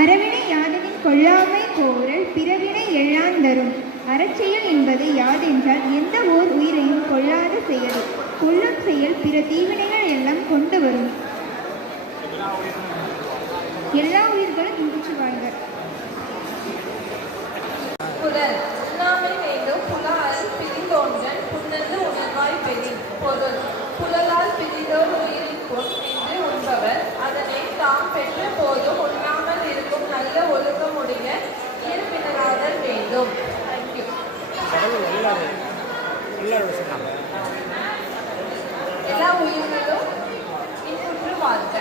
அறவினை யாதனின் கொள்ளாமை கோரல் பிறவினை எழாந்தரும். அறச்செயல் என்பது யாதென்றால் எந்த ஓர் உயிரையும் கொள்ளாத செயல். கொள்ளும் செயல் பிற தீவினைகள் எல்லாம் கொண்டு வரும். எல்லா உயிர்களும் இன்புற்று வாழ்க. குரல் உண்ணாமை வேண்டும் புலால் பிரிந்தோன்றன் புன்னந்து உணர்வாய் பெறி. பொருள் புலலால் பிரிந்தோர் உயிரிக்கும் என்று உண்பவர் அதனை தாம் பெற்ற போதும் உண்ணாமல் இருக்கும் நல்ல ஒழுக்கமுடைய இயற்பினராதல் வேண்டும். தேங்க்யூ. எல்லா உயிர்களும் இன்புற்று வாழ்க.